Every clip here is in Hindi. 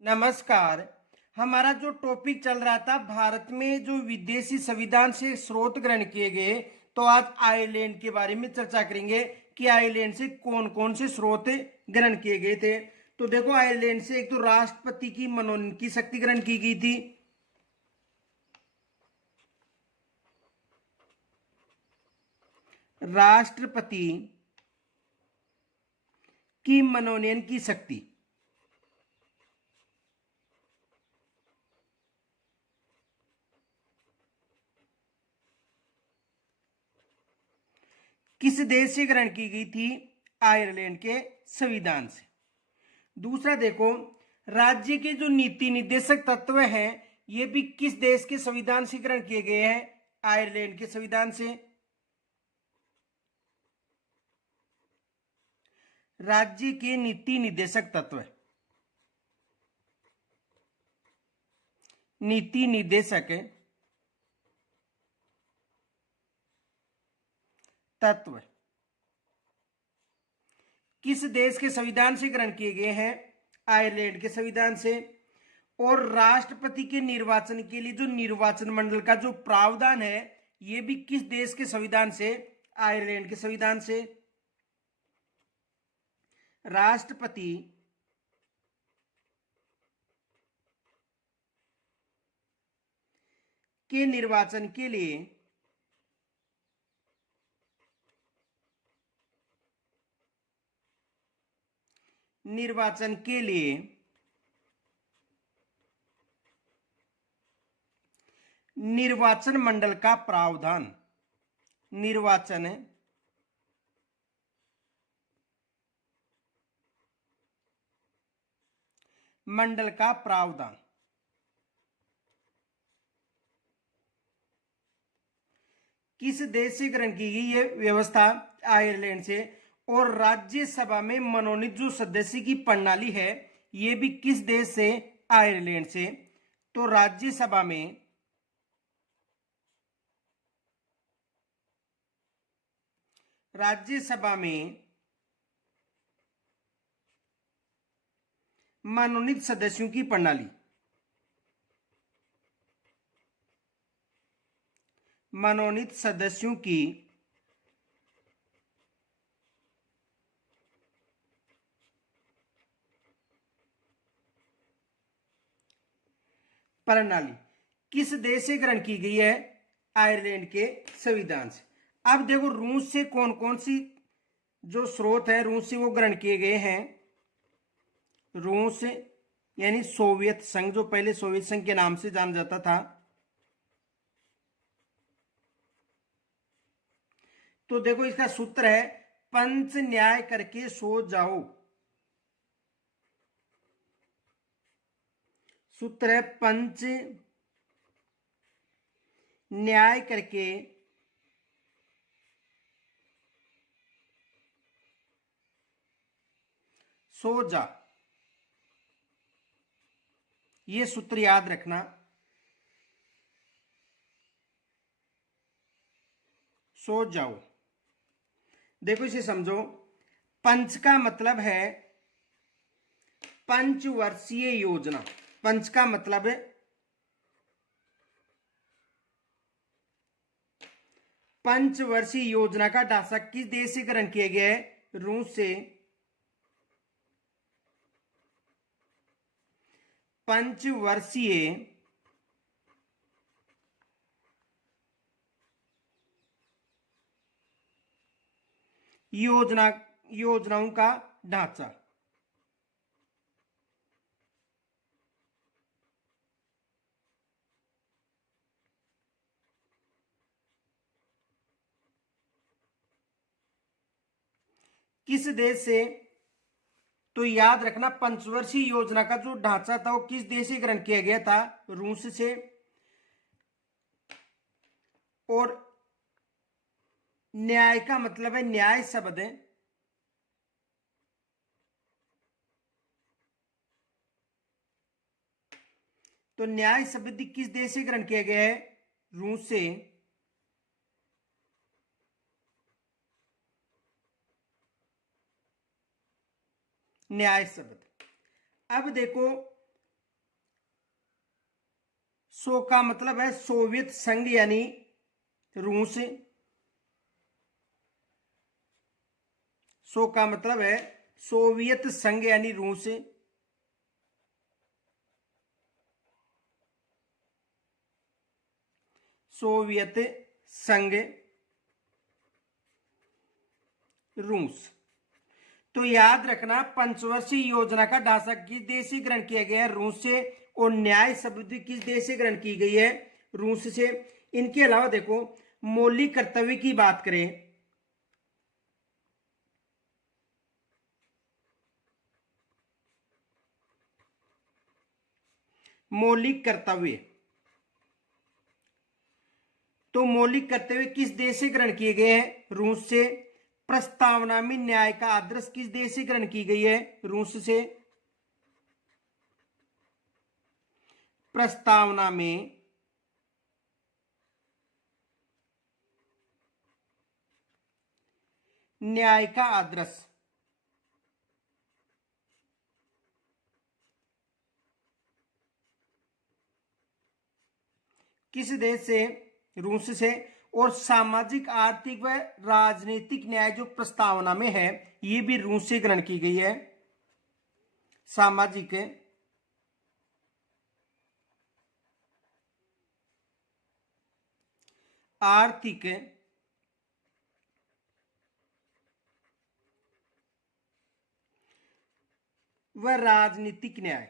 नमस्कार। हमारा जो टॉपिक चल रहा था भारत में जो विदेशी संविधान से स्रोत ग्रहण किए गए, तो आज आयरलैंड के बारे में चर्चा करेंगे कि आयरलैंड से कौन कौन से स्रोत ग्रहण किए गए थे। तो देखो, आयरलैंड से एक तो राष्ट्रपति की मनोनयन की शक्ति ग्रहण की गई थी। राष्ट्रपति की मनोनयन की शक्ति किस देश से ग्रहण की गई थी? आयरलैंड के संविधान से। दूसरा देखो, राज्य के जो नीति निर्देशक तत्व हैं, ये भी किस देश के संविधान से ग्रहण किए गए हैं? आयरलैंड के संविधान से। राज्य के नीति निर्देशक तत्व, नीति निर्देशक तत्व किस देश के संविधान से ग्रहण किए गए हैं? आयरलैंड के संविधान से। और राष्ट्रपति के निर्वाचन के लिए जो निर्वाचन मंडल का जो प्रावधान है, यह भी किस देश के संविधान से? आयरलैंड के संविधान से। राष्ट्रपति के निर्वाचन के लिए निर्वाचन मंडल का प्रावधान, निर्वाचन मंडल का प्रावधान किस देश से ग्रहण की गई ये व्यवस्था? आयरलैंड से। और राज्यसभा में मनोनीत जो सदस्य की प्रणाली है, ये भी किस देश से? आयरलैंड से। तो राज्यसभा में मनोनीत सदस्यों की प्रणाली, मनोनीत सदस्यों की प्रणाली किस देश से ग्रहण की गई है? आयरलैंड के संविधान से। अब देखो, रूस से कौन कौन सी जो स्रोत है रूस से वो ग्रहण किए गए हैं। रूस यानी सोवियत संघ, जो पहले सोवियत संघ के नाम से जाना जाता था। तो देखो, इसका सूत्र है पंच न्याय करके सो जाओ। सूत्र है पंच न्याय करके सो जा। ये सूत्र याद रखना, सो जाओ। देखो, इसे समझो। पंच का मतलब है पंचवर्षीय योजना। पंच का मतलब है पंचवर्षीय योजना का ढांचा किस देश से ग्रहण किया गया है? रूस से। पंचवर्षीय योजनाओं का ढांचा। किस देश से? तो याद रखना, पंचवर्षीय योजना का जो ढांचा था वो किस देश से ग्रहण किया गया था? रूस से। और न्याय का मतलब है, न्याय शब्द है तो न्याय शब्द किस देश से ग्रहण किया गया है? रूस से। न्याय शब्द। अब देखो, सो का मतलब है सोवियत संघ यानी रूस। सो का मतलब है सोवियत संघ यानी रूस। सोवियत संघ, रूस। तो याद रखना पंचवर्षीय योजना का ढांचा किस देश से ग्रहण किया गया है? रूस से। और न्याय शब्द किस देश से ग्रहण की गई है? रूस से। इनके अलावा देखो मौलिक कर्तव्य की बात करें, मौलिक कर्तव्य, तो मौलिक कर्तव्य किस देश से ग्रहण किए गए हैं? रूस से। प्रस्तावना में न्याय का आदर्श किस देश से ग्रहण की गई है? रूस से। प्रस्तावना में न्याय का आदर्श किस देश से? रूस से। और सामाजिक आर्थिक व राजनीतिक न्याय जो प्रस्तावना में है ये भी रूस से ग्रहण की गई है। सामाजिक आर्थिक व राजनीतिक न्याय,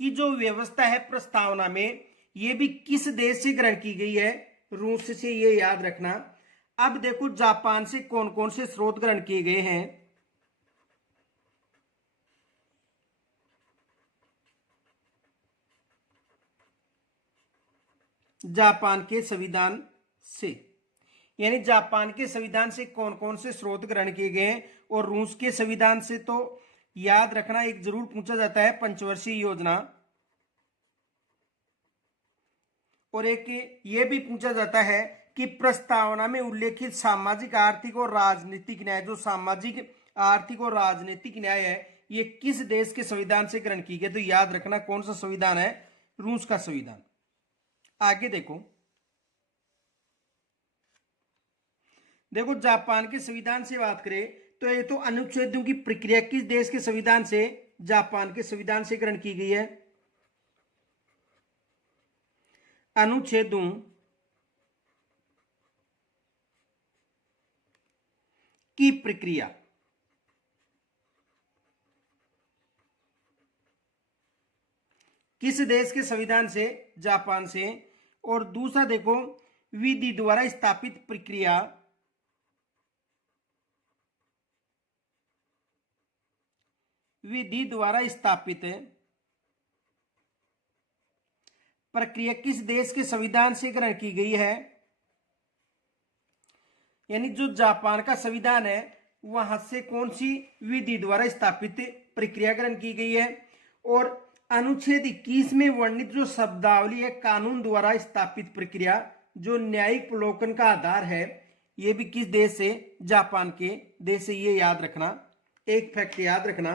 की जो व्यवस्था है प्रस्तावना में ये भी किस देश से ग्रहण की गई है? रूस से, ये याद रखना। अब देखो जापान से कौन कौन से स्रोत ग्रहण किए गए हैं? जापान के संविधान से, यानी जापान के संविधान से कौन कौन से स्रोत ग्रहण किए गए हैं? और रूस के संविधान से तो याद रखना एक जरूर पूछा जाता है पंचवर्षीय योजना, और एक ये भी पूछा जाता है कि प्रस्तावना में उल्लेखित सामाजिक आर्थिक और राजनीतिक न्याय, जो सामाजिक आर्थिक और राजनीतिक न्याय है ये किस देश के संविधान से ग्रहण की गई? तो याद रखना कौन सा संविधान है? रूस का संविधान। आगे देखो, देखो जापान के संविधान से बात करें तो ये तो अनुच्छेदों की प्रक्रिया किस देश के संविधान से? जापान के संविधान से ग्रहण की गई है। अनुच्छेदों की प्रक्रिया किस देश के संविधान से? जापान से। और दूसरा देखो विधि द्वारा स्थापित प्रक्रिया, विधि द्वारा स्थापित प्रक्रिया किस देश के संविधान से ग्रहण की गई है? यानी जो जापान का संविधान है वहां से कौन सी विधि द्वारा स्थापित प्रक्रिया ग्रहण की गई है? और अनुच्छेद 21 में वर्णित जो शब्दावली है कानून द्वारा स्थापित प्रक्रिया जो न्यायिक प्रलोभन का आधार है ये भी किस देश से? जापान के देश से। ये याद रखना, एक फैक्ट याद रखना,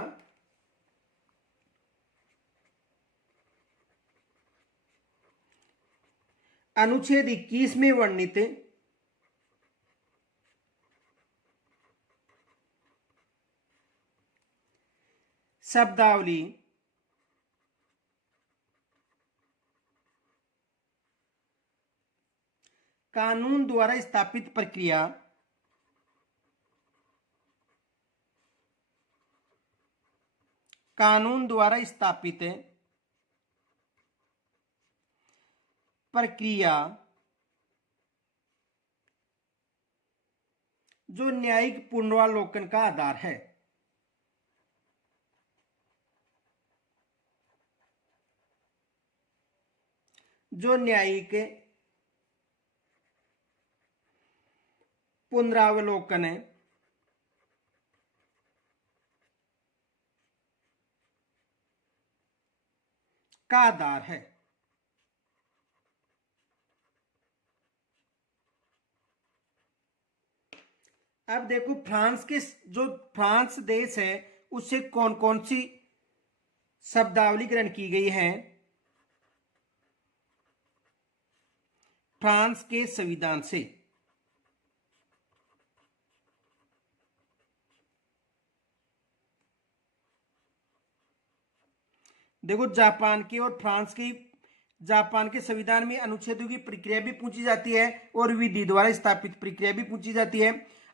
अनुच्छेद 21 में वर्णित शब्दावली कानून द्वारा स्थापित प्रक्रिया कानून द्वारा स्थापित प्रक्रिया जो न्यायिक पुनरावलोकन का आधार है। जो न्यायिक पुनरावलोकन का आधार है। अब देखो फ्रांस के जो फ्रांस देश है उससे कौन कौन सी शब्दावली ग्रहण की गई है। फ्रांस के संविधान से। देखो जापान के और फ्रांस की, जापान के संविधान में अनुच्छेदों की प्रक्रिया भी पूछी जाती है और विधि द्वारा स्थापित प्रक्रिया भी पूछी जाती है।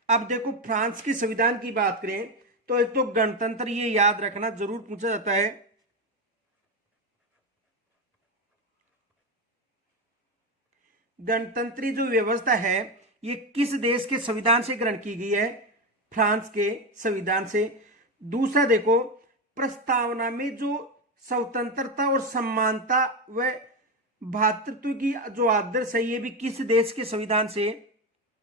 अब देखो फ्रांस के संविधान की बात करें तो एक तो गणतंत्र, ये याद रखना जरूर पूछा जाता है। गणतंत्री जो व्यवस्था है ये किस देश के संविधान से ग्रहण की गई है? फ्रांस के संविधान से। दूसरा देखो, प्रस्तावना में जो स्वतंत्रता और समानता व भ्रातृत्व की जो आदर्श है ये भी किस देश के संविधान से?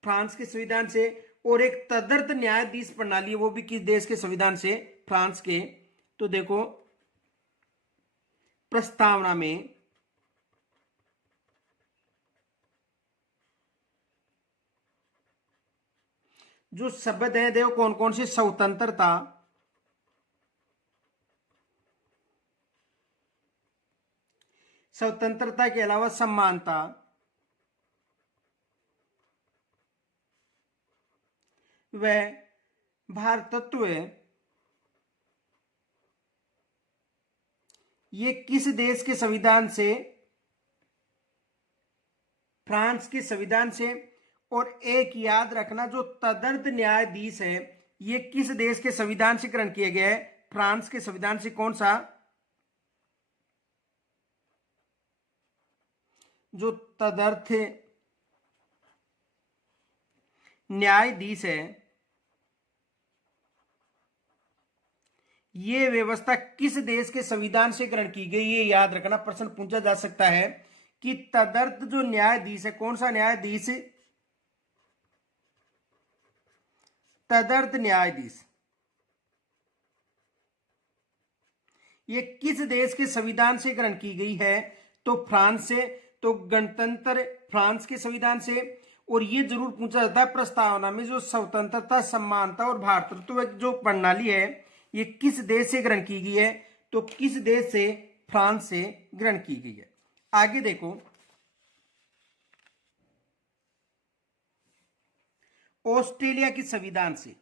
फ्रांस के संविधान से। और एक तदर्थ न्यायाधीश प्रणाली है वो भी किस देश के संविधान से? फ्रांस के। तो देखो प्रस्तावना में जो शब्द है देखो कौन कौन से? स्वतंत्रता, स्वतंत्रता के अलावा समानता, व भारतत्व, ये किस देश के संविधान से? फ्रांस के संविधान से। और एक याद रखना, जो तदर्थ न्यायाधीश है ये किस देश के संविधान से ग्रहण किया गया है? फ्रांस के संविधान से। कौन सा? जो तदर्थ न्यायाधीश है ये व्यवस्था किस देश के संविधान से ग्रहण की गई? ये याद रखना, प्रश्न पूछा जा सकता है कि तदर्थ जो न्यायाधीश है, कौन सा न्यायाधीश? तदर्थ न्यायाधीश ये किस देश के संविधान से ग्रहण की गई है? तो फ्रांस से। तो गणतंत्र फ्रांस के संविधान से। और ये जरूर पूछा जाता है प्रस्तावना में जो स्वतंत्रता, समानता और भ्रातृत्व जो प्रणाली है ये किस देश से ग्रहण की गई है? तो किस देश से? फ्रांस से ग्रहण की गई है। आगे देखो, ऑस्ट्रेलिया के संविधान से।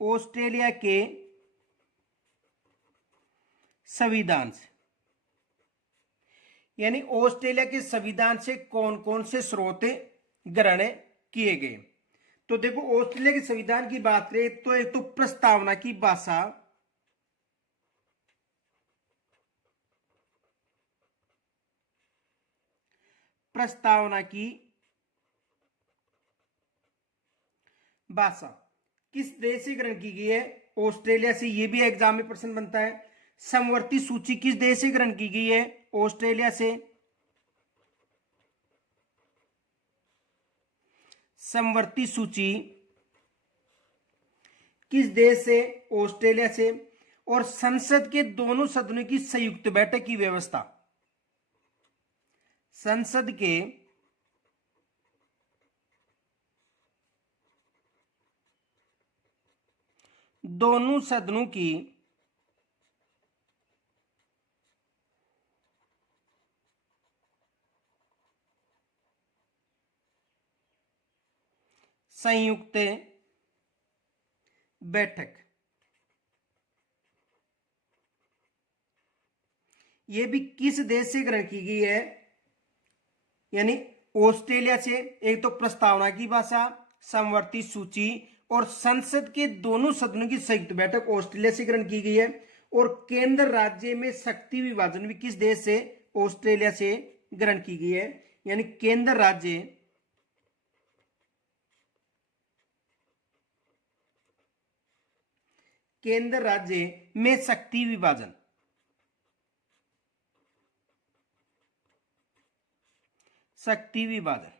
ऑस्ट्रेलिया के संविधान से, यानी ऑस्ट्रेलिया के संविधान से कौन कौन से स्रोत ग्रहण किए गए? तो देखो ऑस्ट्रेलिया के संविधान की बात करें तो एक तो प्रस्तावना की भाषा, प्रस्तावना की भाषा किस देश से ग्रहण की गई है? ऑस्ट्रेलिया से। ये भी एग्जाम में प्रश्न बनता है। समवर्ती सूची किस देश से ग्रहण की गई है? ऑस्ट्रेलिया से। समवर्ती सूची किस देश से? ऑस्ट्रेलिया से। और संसद के दोनों सदनों की संयुक्त बैठक की व्यवस्था, संसद के दोनों सदनों की संयुक्त बैठक, यह भी किस देश से ग्रहण की गई है? यानी ऑस्ट्रेलिया से। एक तो प्रस्तावना की भाषा, समवर्ती सूची और संसद के दोनों सदनों की संयुक्त बैठक ऑस्ट्रेलिया से ग्रहण की गई है। और केंद्र राज्य में शक्ति विभाजन भी किस देश से? ऑस्ट्रेलिया से ग्रहण की गई है। यानी केंद्र राज्य में शक्ति विभाजन, शक्ति विभाजन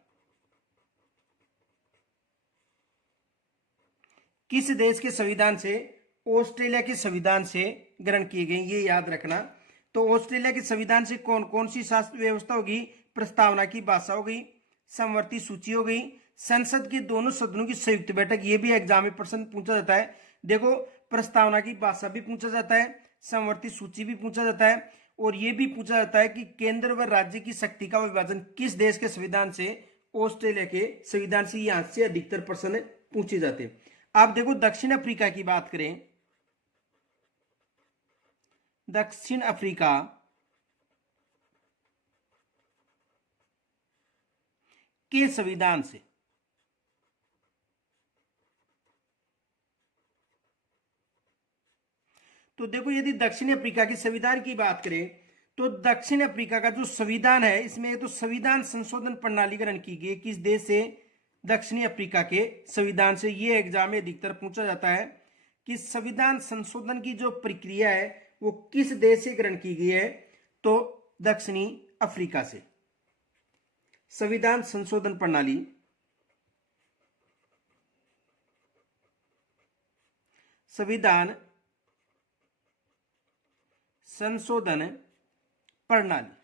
किस देश के संविधान से? ऑस्ट्रेलिया के संविधान से ग्रहण किए गए, ये याद रखना। तो ऑस्ट्रेलिया के संविधान से कौन कौन सी शासन व्यवस्था होगी? प्रस्तावना की भाषा हो गई, समवर्ती सूची हो गई, संसद के दोनों सदनों की संयुक्त बैठक। ये भी एग्जाम में प्रश्न पूछा जाता है। देखो, प्रस्तावना की भाषा भी पूछा जाता है, समवर्ती सूची भी पूछा जाता है, और ये भी पूछा जाता है कि केंद्र व राज्य की शक्ति का विभाजन किस देश के संविधान से? ऑस्ट्रेलिया के संविधान से। यहां से अधिकतर प्रश्न पूछे जाते हैं। आप देखो, दक्षिण अफ्रीका की बात करें, दक्षिण अफ्रीका के संविधान से तो देखो, यदि दक्षिण अफ्रीका के संविधान की बात करें तो दक्षिण अफ्रीका का जो संविधान है, इसमें तो संविधान संशोधन प्रणाली ग्रहण की गई किस देश से? दक्षिणी अफ्रीका के संविधान से। ये एग्जाम में अधिकतर पूछा जाता है कि संविधान संशोधन की जो प्रक्रिया है वो किस देश से ग्रहण की गई है? तो दक्षिणी अफ्रीका से। संविधान संशोधन प्रणाली, संविधान संशोधन प्रणाली।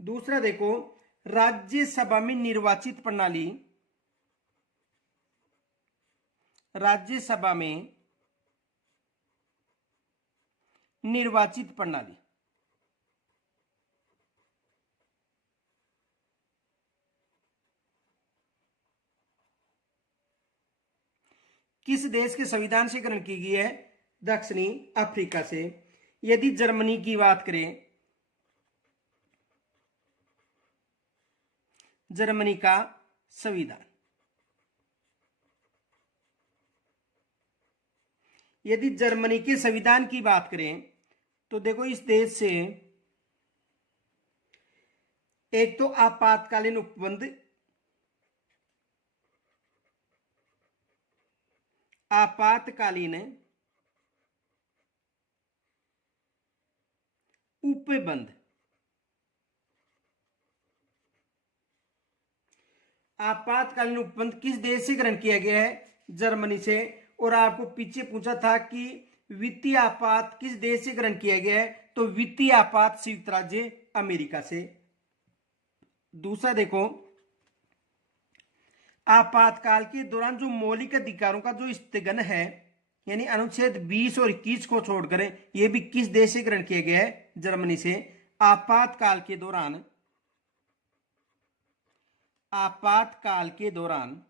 दूसरा देखो, राज्यसभा में निर्वाचित प्रणाली, राज्यसभा में निर्वाचित प्रणाली। किस देश के संविधान से ग्रहण की गई है? दक्षिणी अफ्रीका से। यदि जर्मनी की बात करें, जर्मनी का संविधान, यदि जर्मनी के संविधान की बात करें तो देखो, इस देश से एक तो आपातकालीन उपबंध, आपातकालीन उपबंध, आपातकालीन उपबंध किस देश से ग्रहण किया गया है? जर्मनी से। और आपको पीछे पूछा था कि वित्तीय आपात किस देश से ग्रहण किया गया है? तो वित्तीय आपात संयुक्त राज्य अमेरिका से। दूसरा देखो, आपातकाल के दौरान जो मौलिक अधिकारों का जो स्थगन है, यानी अनुच्छेद 20 और 21 को छोड़कर, यह भी किस देश से ग्रहण किया गया है? जर्मनी से। आपातकाल के दौरान, आपातकाल के दौरान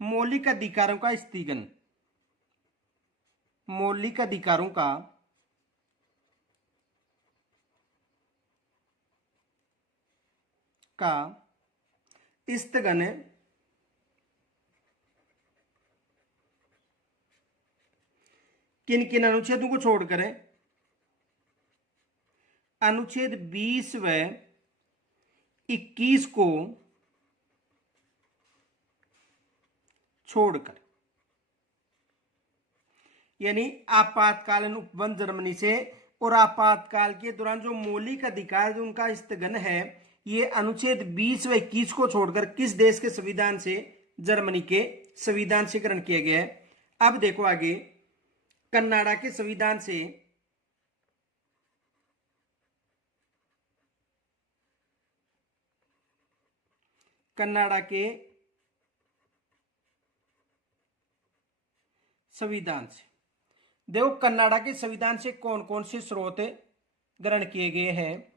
मौलिक अधिकारों का स्थगन, मौलिक अधिकारों का स्थगन किन किन अनुच्छेदों को छोड़कर? अनुच्छेद 20 व 21 को छोड़कर, यानी आपातकालीन उपबंध जर्मनी से, और आपातकाल के दौरान जो मौलिक अधिकार उनका स्थगन है, ये अनुच्छेद 20 व 21 को छोड़कर किस देश के संविधान से? जर्मनी के संविधान से ग्रहण किया गया है। अब देखो आगे, कनाडा के संविधान से, कनाडा के संविधान से देखो, कनाडा के संविधान से कौन कौन से स्रोत ग्रहण किए गए हैं?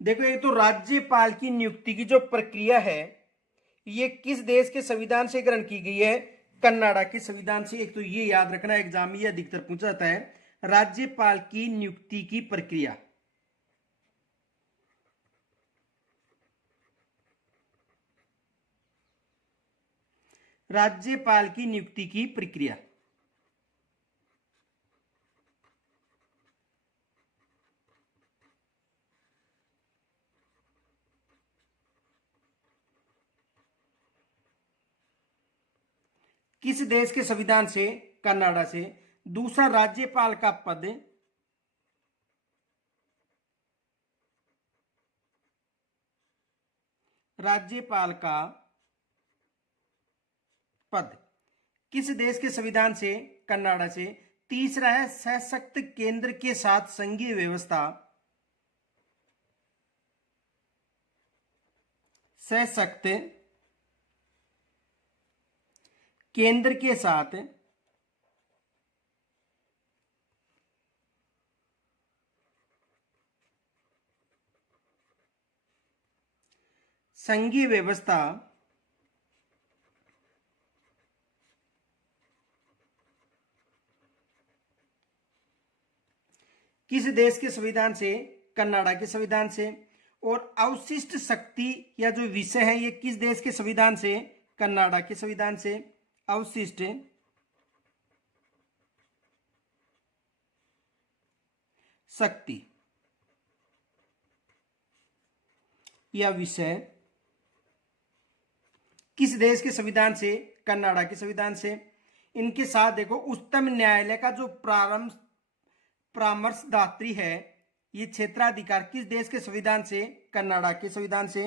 देखो, एक तो राज्यपाल की नियुक्ति की जो प्रक्रिया है, ये किस देश के संविधान से ग्रहण की गई है? कनाडा के संविधान से। एक तो ये याद रखना, एग्जाम में ये अधिकतर पूछा जाता है, राज्यपाल की नियुक्ति की प्रक्रिया। राज्यपाल की नियुक्ति की प्रक्रिया। किस देश के संविधान से? कनाडा से। दूसरा, राज्यपाल का पद, राज्यपाल का पद किस देश के संविधान से? कनाडा से। तीसरा है सशक्त केंद्र के साथ संघीय व्यवस्था। सशक्त केंद्र के साथ संघीय व्यवस्था किस देश के संविधान से? कनाडा के संविधान से। और अवशिष्ट शक्ति या जो विषय है ये किस देश के संविधान से? कनाडा के संविधान से। अवशिष्ट शक्ति या विषय किस देश के संविधान से? कनाडा के संविधान से। इनके साथ देखो उच्चतम न्यायालय का जो परामर्शदात्री है ये क्षेत्राधिकार किस देश के संविधान से? कनाडा के संविधान से।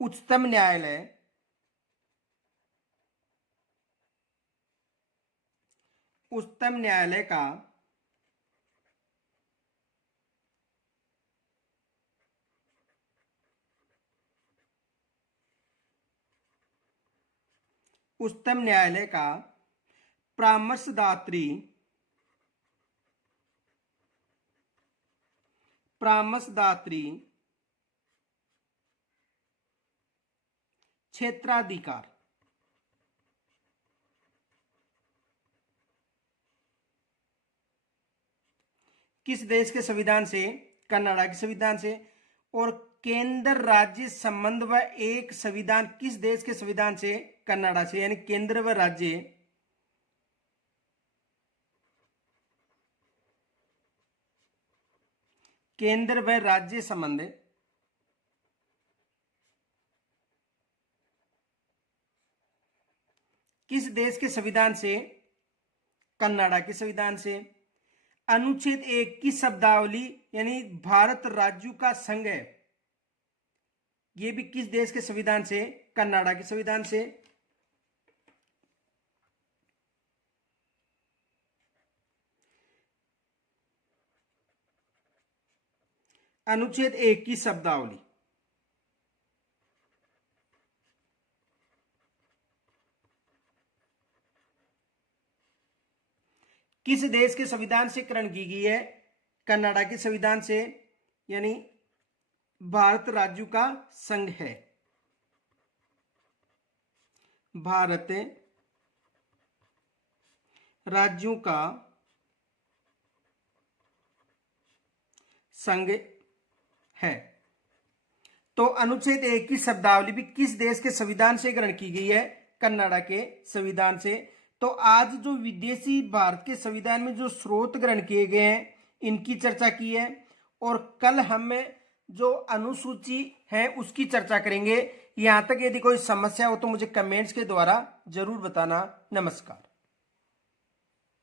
उच्चतम न्यायालय का उच्चतम न्यायालय का परामर्शदात्री क्षेत्राधिकार किस देश के संविधान से? कनाडा के संविधान से। और केंद्र राज्य संबंध व एक संविधान किस देश के संविधान से? कनाडा से। यानी केंद्र व राज्य संबंध किस देश के संविधान से? कनाडा के संविधान से। अनुच्छेद 1 की शब्दावली यानी भारत राज्यों का संघ है ये भी किस देश के संविधान से? कनाडा के संविधान से। अनुच्छेद 1 की शब्दावली किस देश के संविधान से ग्रहण की गई है? कनाडा के संविधान से। यानी भारत राज्यों का संघ है। भारत राज्यों का संघ है। तो अनुच्छेद 1 की शब्दावली भी किस देश के संविधान से ग्रहण की गई है? कनाडा के संविधान से। तो आज जो विदेशी भारत के संविधान में जो स्रोत ग्रहण किए गए हैं इनकी चर्चा की है और कल हम जो अनुसूची है उसकी चर्चा करेंगे। यहां तक यदि कोई समस्या हो तो मुझे कमेंट्स के द्वारा जरूर बताना। नमस्कार।